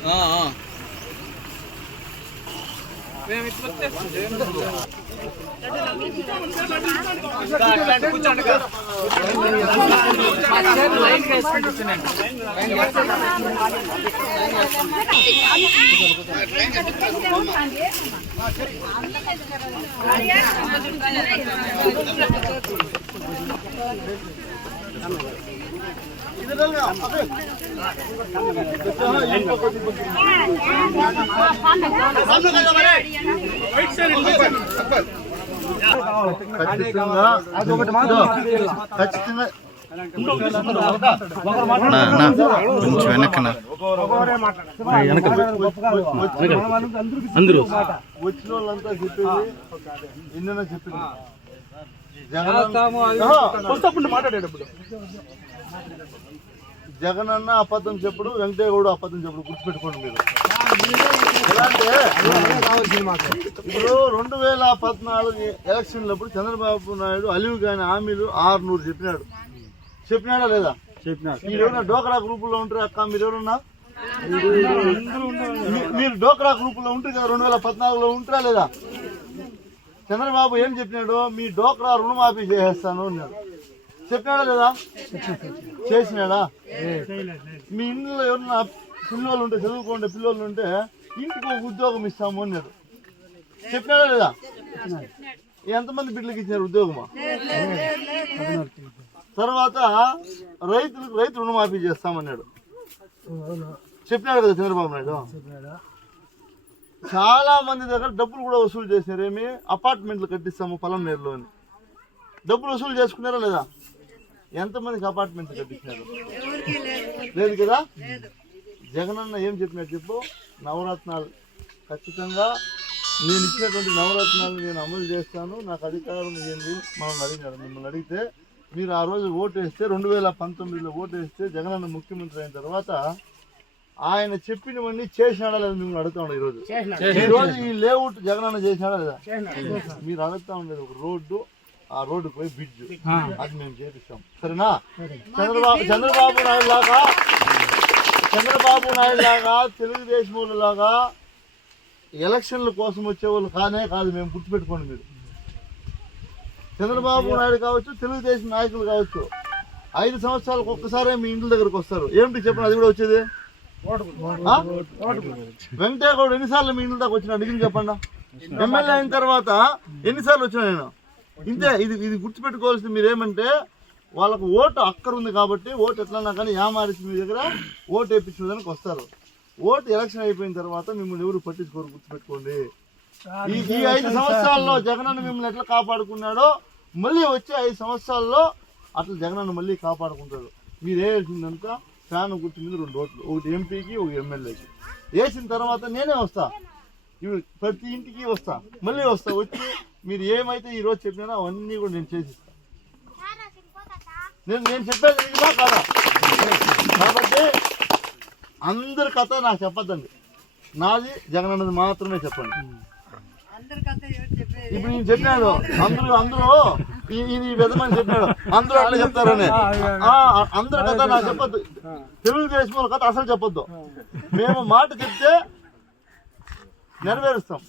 అందరూ వచ్చిన వాళ్ళంతా చెప్పేది ఎన్నైనా చెప్పింది మాట్లాడేటప్పుడు జగన్ అన్న అబద్ధం చెప్పుడు, వెంకటయ్య గౌడ అబద్ధం చెప్పుడు, గుర్తుపెట్టుకోండి మీరు. ఎలా అంటే ఇప్పుడు 2014 ఎలక్షన్లప్పుడు చంద్రబాబు నాయుడు అలివి కాని హామీలు 600 చెప్పినాడా లేదా? మీరెవరన్నా డోక్రా గ్రూపుల్లో ఉంటారు అక్క? మీరెవరన్నా మీరు డోక్రా గ్రూపుల్లో ఉంటారు కదా, 2014లో ఉంటారా లేదా? చంద్రబాబు ఏం చెప్పినాడు? మీ డోక్రా రుణమాఫీ చేసేస్తాను అన్నాడు. చెప్పినాడా లేదా? చేసినాడా? మీ ఇంట్లో ఎవరన్నా పిల్లలు ఉంటే, చదువుకోండి పిల్లలు ఉంటే ఇంటికి ఒక ఉద్యోగం ఇస్తాము అన్నాడు. చెప్పినాడా లేదా? ఎంతమంది బిడ్డలకి ఇచ్చినారు ఉద్యోగమా? తర్వాత రైతులకు రైతు రుణమాఫీ చేస్తామన్నాడు. చెప్పినాడు కదా చంద్రబాబు నాయుడు. చాలా మంది దగ్గర డబ్బులు కూడా వసూలు చేసినారు. ఏమి అపార్ట్మెంట్లు కట్టిస్తాము పలంనేరులో అని డబ్బులు వసూలు చేసుకున్నారా లేదా? ఎంతమందికి అపార్ట్మెంట్లు కట్టించినారు? లేదు కదా. జగనన్న ఏం చెప్పినట్టు చెప్పు, నవరత్నాలు ఖచ్చితంగా నేను ఇచ్చినటువంటి నవరత్నాలు నేను అమలు చేస్తాను, నాకు అధికారం ఏంది మనల్ని అడిగినాడు. మిమ్మల్ని అడిగితే మీరు ఆ రోజు ఓటు వేస్తే, 2019లో ఓటు వేస్తే జగనన్న ముఖ్యమంత్రి అయిన తర్వాత ఆయన చెప్పినవన్నీ చేసినాడా లేదా మిమ్మల్ని అడుగుతా ఉండదు. ఈరోజు ఈ లేఅవుట్ జగనన్న చేసినాడా లేదా? మీరు అడుగుతా ఉండేది ఒక రోడ్డు, ఆ రోడ్డుకు పోయి బ్రిడ్జ్, అది మేము చేపిస్తాం. సరేనా? చంద్రబాబు నాయుడు లాగా తెలుగుదేశం లాగా ఎలక్షన్ల కోసం వచ్చేవాళ్ళు కానే కాదు. మేము గుర్తుపెట్టుకోండి. మీరు చంద్రబాబు నాయుడు కావచ్చు, తెలుగుదేశం నాయకులు కావచ్చు, 5 సంవత్సరాలకు ఒక్కసారే మీ ఇంటి దగ్గరకు వస్తారు. ఏమిటి చెప్పండి? అది కూడా వచ్చేది. వెంకటయ్య గౌడ్ ఎన్నిసార్లు మీ ఇంటి దాకా వచ్చినా డిగ్రీ చెప్పండి. ఎమ్మెల్యే అయిన తర్వాత ఎన్నిసార్లు వచ్చినా నేను ఇంతే. ఇది గుర్తుపెట్టుకోవాల్సింది మీరేమంటే, వాళ్ళకు ఓటు అక్కర ఉంది కాబట్టి ఓటు ఎట్లన్నా కానీ యామారిచి మీ దగ్గర ఓటు వేయించిన దానికి వస్తారు. ఓటు ఎలక్షన్ అయిపోయిన తర్వాత మిమ్మల్ని ఎవరు పట్టించుకోరు, గుర్తుపెట్టుకోండి. ఈ 5 సంవత్సరాల్లో జగనన్న మిమ్మల్ని ఎట్లా కాపాడుకున్నాడో మళ్ళీ వచ్చే 5 సంవత్సరాల్లో అట్లా జగనన్న మళ్ళీ కాపాడుకుంటాడు. మీరు వేయాల్సిందంతా ఫ్యాన్ గుర్తు మీద 2 ఓట్లు, ఒకటి ఎంపీకి, ఒక ఎమ్మెల్యేకి వేసిన తర్వాత నేనే వస్తా. ఇవి ప్రతి ఇంటికి వస్తా, మళ్ళీ వస్తా. వచ్చి మీరు ఏమైతే ఈరోజు చెప్పినారో అవన్నీ కూడా నేను చేసిస్తాను. నేను చెప్పేది నిజమా కాదా? కాబట్టి అందరి కథ నాకు చెప్పద్దండి, నాది జగనన్నది మాత్రమే చెప్పండి. ఇప్పుడు నేను చెప్పినాడు అందరూ ఇది వెదమని చెప్పినాడు, అందరూ అట్లా చెప్తారని. అందరి కథ నాకు చెప్పొద్దు, తెలుగుదేశం వాళ్ళ కథ అసలు చెప్పొద్దు. మేము మాట చెప్తే నెరవేరుస్తాం.